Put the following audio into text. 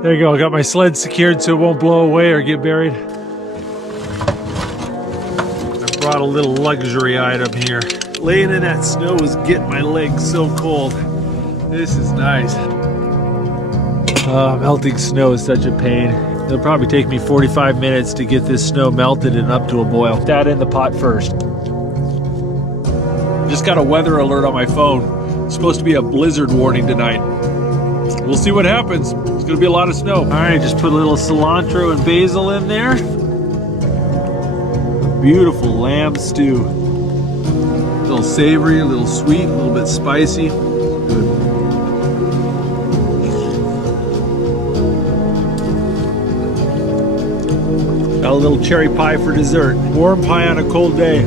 There you go, I got my sled secured so it won't blow away or get buried. I brought a little luxury item here. Laying in that snow is getting my legs so cold. This is nice. Melting snow is such a pain. It'll probably take me 45 minutes to get this snow melted and up to a boil. Put that in the pot first. Just got a weather alert on my phone. It's supposed to be a blizzard warning tonight. We'll see what happens. It's gonna be a lot of snow. All right, just put a little cilantro and basil in there. Beautiful lamb stew. A little savory, a little sweet, a little bit spicy. Good. Got a little cherry pie for dessert. Warm pie on a cold day.